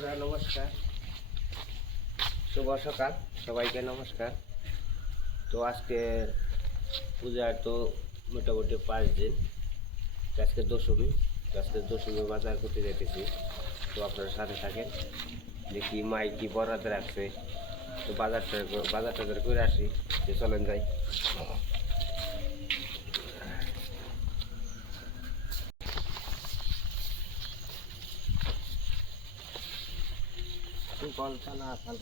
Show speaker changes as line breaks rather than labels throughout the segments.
বন্ধুরা, নমস্কার। শুভ সকাল, সবাইকে নমস্কার। তো আজকে পূজার তো মোটামুটি পাঁচ দিন। আজকে দশমী আজকে দশমী বাজার করতে যেতেছি তো আপনারা সাথে থাকেন, দেখি মাই কি বরাদ রাখছে। তো বাজারটা বাজার টাজার করে আসি যে চলেন যাই। तू कॉल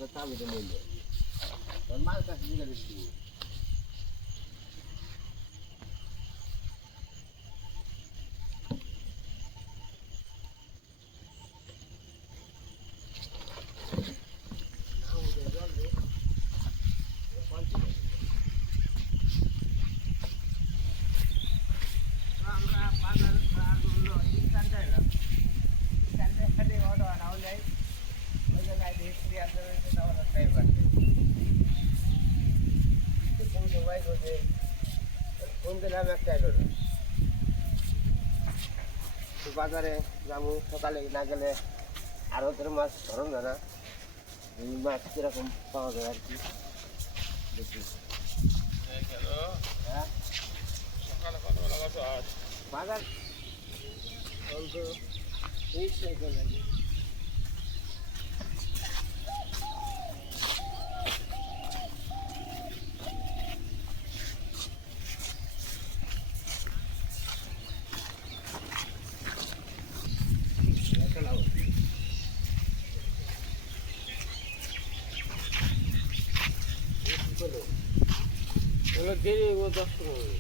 चालू दे मुलं पण मालकाची निघाली একটা তো বাজারে যাব, সকালে না গেলে আরও ওদের মাছ ধরুন না এই মাছ কীরকম পাওয়া যায় আর কি? হ্যাঁ? বাজার দেরি ও দশ সময়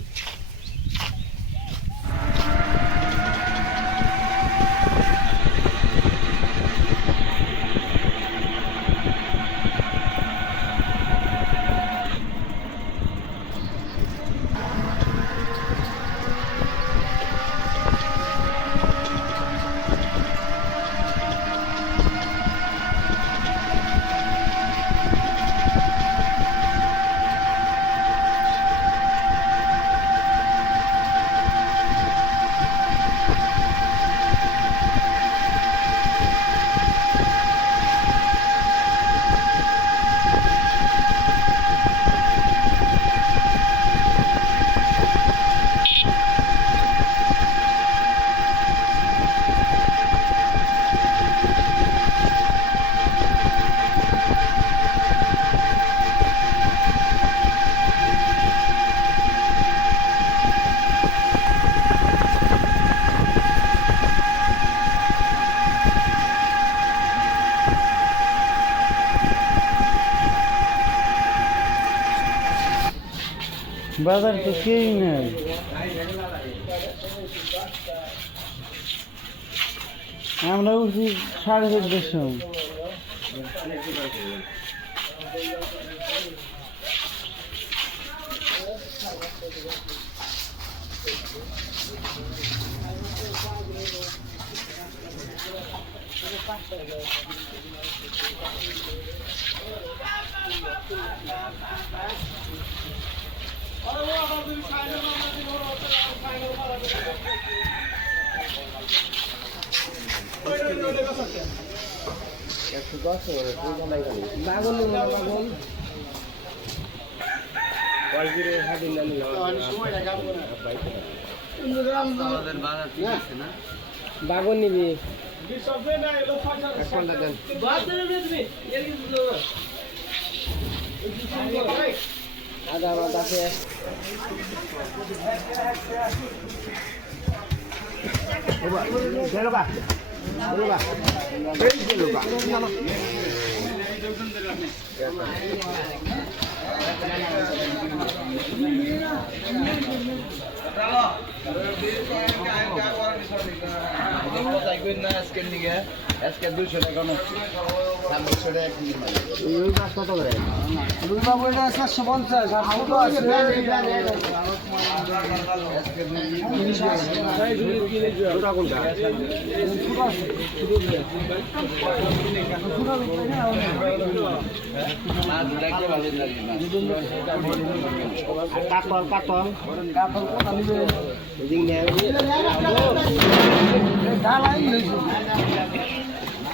বাজার তো কেউই নেই। আমরা উঠি সাড়ে চারটের সময়।
একশো দশ না নিলাম বাগুন নিবি দেন আদা আমার কাছে দেলো বা এই দেলো বা রুই মাছ কত করে?
চারশো পঞ্চাশ আর ছোট আছে।
দুটা কাতল কাতল
কাপড় কোথা নিবে ডালাই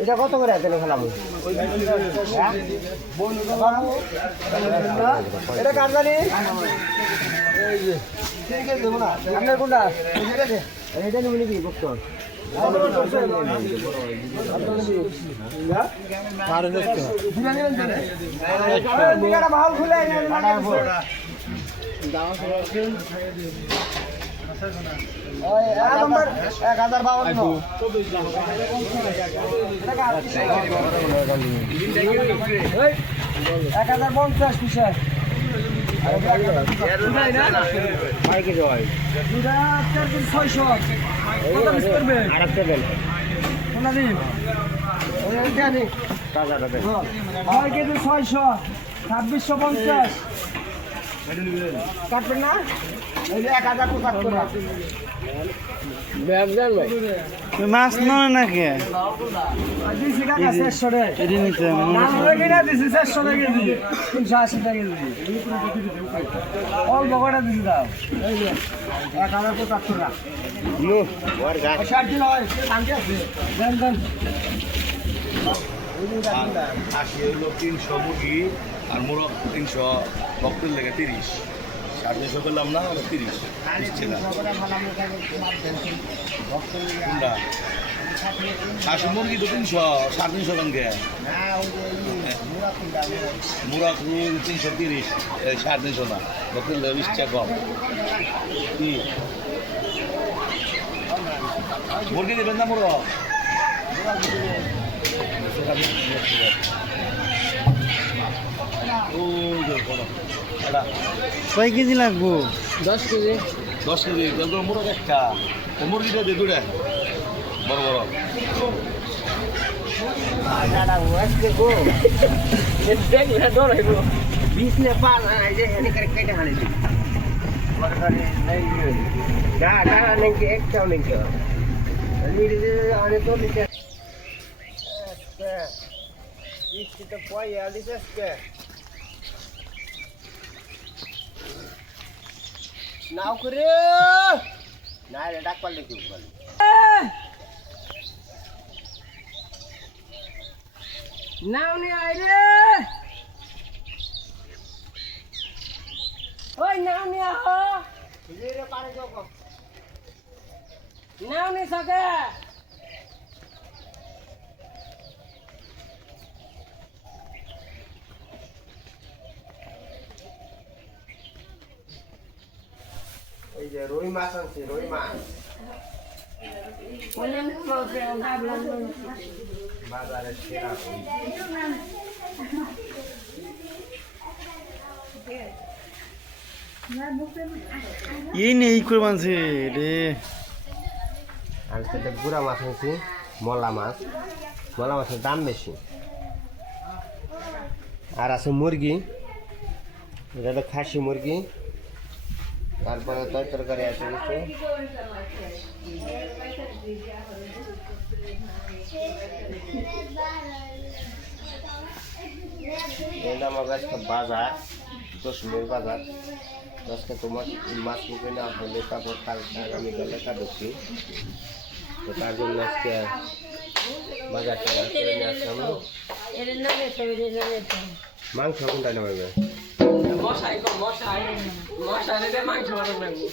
এটা কত করে আছে খেলাম
এটা কার জানি আপনার কোনটা?
এটা বক্তর
ভালো খুলে এক হাজার বাউন্ন এক হাজার পঞ্চাশ পিসার
আর একটা দেন
ছয়শো ছাব্বিশশো পঞ্চাশ কাটবেন না? এই যে এক হাজার তো কাটবো না
মাছ নয় নাকি?
তিনশো আশি টাকা কেজি। অল্প কটা দিছি দাম এক হাজার পঁচাত্তর টাকা। ষাট দিন হয় দেন দেন।
আশি হলো তিনশো মুরগি। আর মোরগ তিনশো বক্তের লেগে তিরিশ। সাড়ে তিনশো করলাম না, ওরা তিরিশ। কোনটা? মুরগি তো তিনশো, সাড়ে তিনশো সঙ্গে মুরগ তিনশো তিরিশ সাড়ে তিনশো না বক্তের লেগে বিশ টাকা কম। মুরগি দেবেন না মুরগ
কয় কেজি লাগবো?
দশ কেজি।
দশ কেজি। মুরগ একটা। মুরগিটা দিয়ে দুটা বড় বড়।
দেখলে ডর হইব
বিশ নে পাঁচ এই যে এনে করে কেটে হানি দিই না না নেই কি একটাও নেই কি নিয়ে দিতে আনে তো নিতে বৃষ্টি তো পয়া দিতে আজকে নাও করে না রে ডাক পারলে কি বল
নাও নি আইরে ওই নাও নি আহ
রে পারে যাও
নাও নি সকে
এই যে রুই মাছ আনছি রুই মাছ বাজারে সেরা।
এই নেই এই করে মানছে রে।
আর সেটা গুড়া মাছ আনছি মলা মাছ। মলা মাছের দাম বেশি। আর আছে মুরগি। এটা খাসি মুরগি। তারপরে তয় তরকারি আছে কিছু এটা আমার আজকে বাজার দশমীর বাজার আজকে তোমার মাছ মুখে না হলে তারপর কালকে আগামীকাল একাদশী তো তার জন্য আজকে বাজার টাজার করে নিয়ে আসলাম মাংস কোনটা নেবে
মশাই কম মশাই মশাই রে মাংস বানানো লাগবো